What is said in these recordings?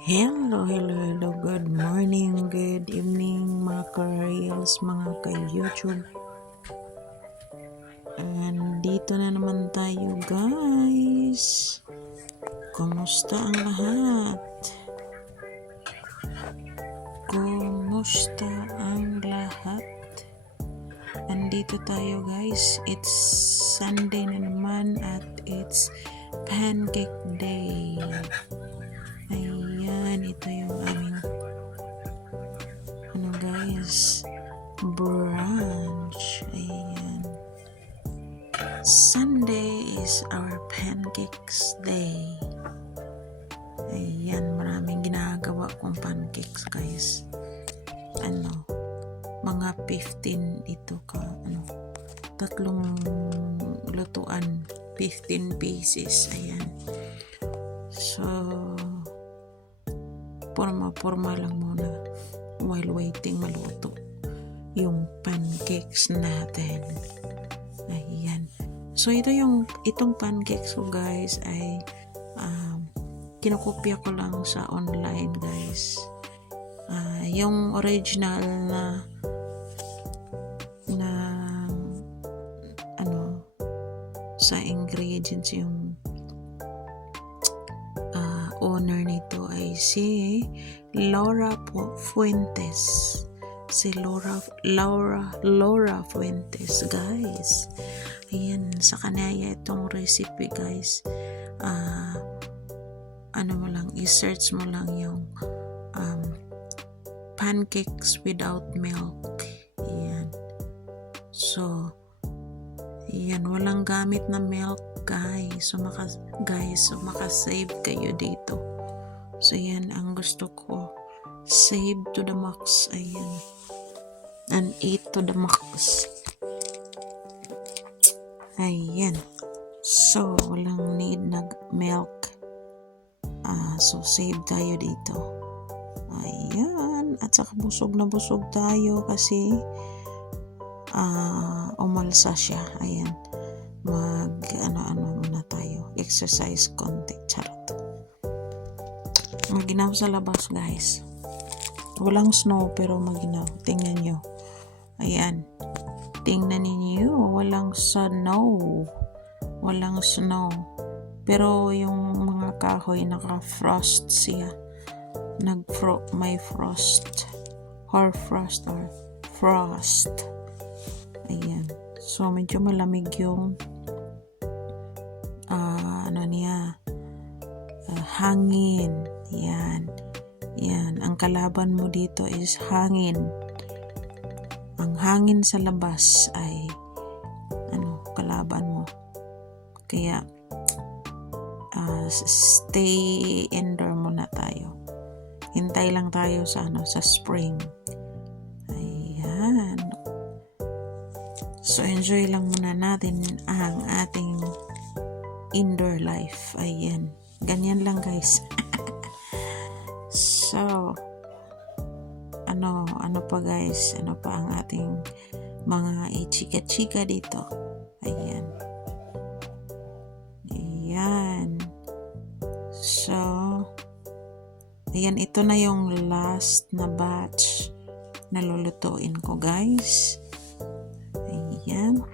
Hello, good morning, good evening mga ka-reels, mga ka-YouTube. And dito na naman tayo guys. Kumusta ang lahat? Kumusta ang lahat? Andito tayo guys. It's Sunday na naman at it's Pancake Day. Ayan, ito yung aming guys, brunch. Ayan. Sunday is our pancakes day. Ayan, maraming ginagawa kong pancakes guys. Mga 15 ito ka, tatlong lutuan, 15 pieces. Ayan. So, forma lang muna while waiting maluto yung pancakes natin. Ayan. So, itong pancakes ko guys ay kinokopya ko lang sa online guys. Yung original na sa ingredients, yung owner nito ay si Laura Fuentes. Si Laura Fuentes guys. Ayan, sa kanaya itong recipe guys. I-search mo lang yung pancakes without milk. Ayan. So, ayan, walang gamit na milk guys. So maka-save kayo dito. So yan ang gusto ko. Save to the max. Ayan. And eat to the max. Ayan. So walang need na milk. So save tayo dito. Ayan. At saka busog na busog tayo kasi umalsa siya. Ayan. Muna tayo. Exercise konti. Charot. Maginaw sa labas guys. Walang snow pero maginaw. Tingnan nyo. Ayan. Tingnan ninyo. Walang snow. Walang snow. Pero yung mga kahoy naka-frost siya. May frost. Hoarfrost or frost. Ayan. So, medyo malamig yung hangin. Yan. Yan. Ang kalaban mo dito is hangin. Ang hangin sa labas ay kalaban mo. Kaya stay indoor muna tayo. Hintay lang tayo sa spring. Ayan. So, enjoy lang muna natin ang ating indoor life. Ayan. Ganyan lang guys. So, ano pa guys? Ano pa ang ating mga chika-chika dito? Ayan. Ayan. So, ayan. Ito na yung last na batch na lulutuin ko guys. Ayan.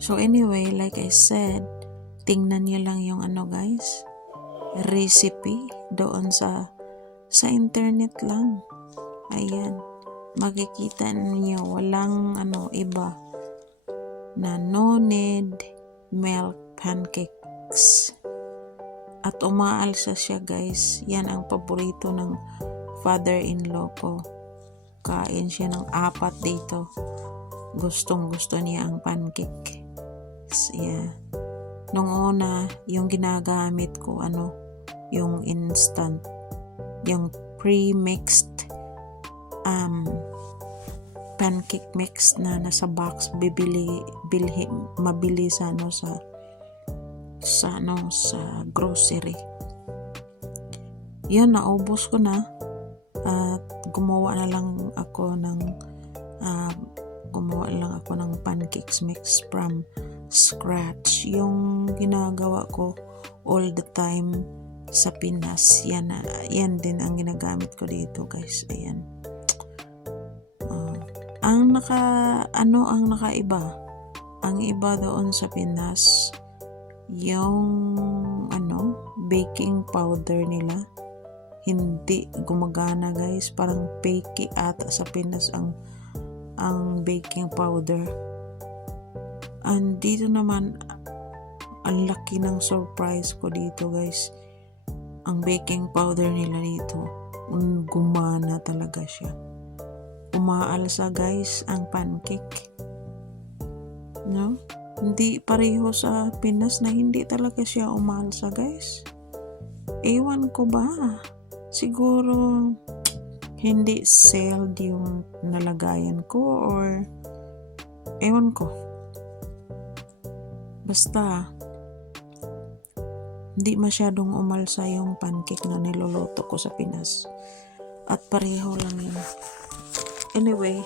So anyway, like I said, tingnan nyo lang yung guys, recipe doon sa internet lang. Ayan. Makikita niyo walang iba na no need milk pancakes. At umaalsa siya guys. Yan ang paborito ng father-in-law ko. Kain siya ng 4 dito. Gustong gusto niya ang pancake. Yeah. Nung una, yung ginagamit ko, yung instant, yung pre-mixed pancake mix na nasa box, mabili sa grocery. Yan, naubos ko na. At gumawa lang ako ng pancakes mix from scratch. Yung ginagawa ko all the time sa Pinas. Yan din ang ginagamit ko dito, guys. Ayan. Ang nakaiba? Ang iba doon sa Pinas, yung baking powder nila hindi gumagana, guys. Parang fake ata sa Pinas ang baking powder. And dito naman, ang laki ng surprise ko dito, guys. Ang baking powder nila dito, gumana talaga siya. Umaalsa, guys, ang pancake. No? Hindi pareho sa Pinas na hindi talaga siya umaalsa, guys. Ewan ko ba? Siguro hindi sealed yung nalagayan ko or ewan ko. Basta hindi masyadong umalsa yung pancake na niluluto ko sa Pinas. At pareho lang yun. Anyway,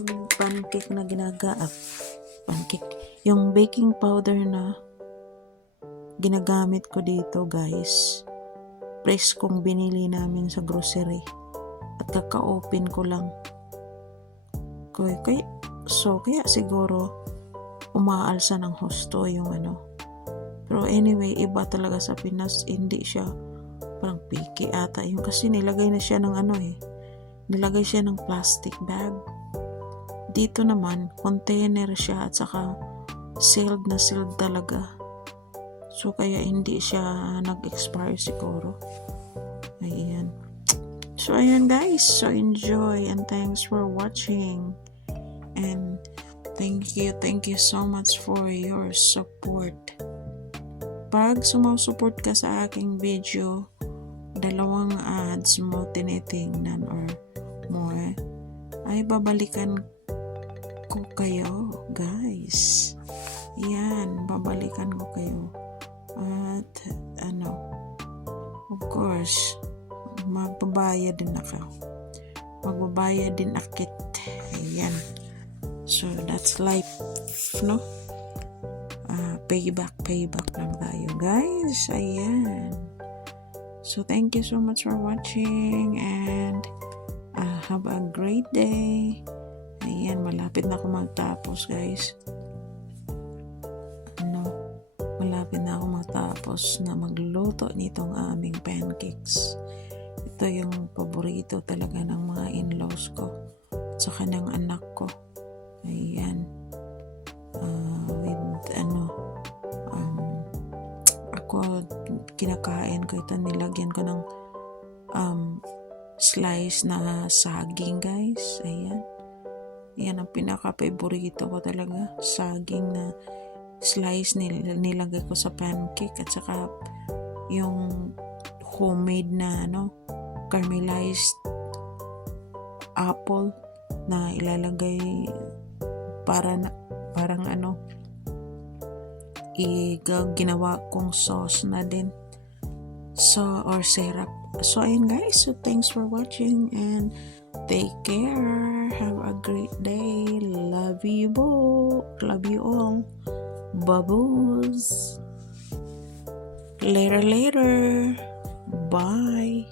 yung pancake na yung baking powder na ginagamit ko dito, guys, fresh kong binili namin sa grocery at kaka-open ko lang. Kaya siguro umaalsa ng husto yung Pero anyway, iba talaga sa Pinas. Hindi siya parang piki ata yung kasi nilagay na siya ng nilagay siya ng plastic bag. Dito naman container siya at saka sealed talaga. So, kaya hindi siya nag-expire siguro. Ayan. So, ayan, guys. So, enjoy and thanks for watching. And thank you so much for your support. Pag sumusupport ka sa aking video, 2 ads mo tinitingnan or more, ay babalikan ko kayo, guys. Yan, babalikan ko kayo. At of course, magbabayad din ako. Magbabayad din akit. Ayan. So, that's life, no? Payback lang tayo, guys. Ayan. So, thank you so much for watching and have a great day. Ayan, malapit na ako magtapos, guys. Malapit na ako matapos na magluto nitong aming pancakes. Ito yung paborito talaga ng mga in-laws ko at sa kanyang anak ko. Ayan. Ako kinakain ko ito, nilagyan ko ng slice na saging, guys. Ayan. Yan ang pinaka-favorito ko talaga. Saging na slice nilagay ko sa pancake at saka yung homemade na caramelized apple na ilalagay parang ginawa kong sauce na din or syrup. So ayun, guys, so thanks for watching and take care, have a great day, love you all. Bubbles. Later. Bye.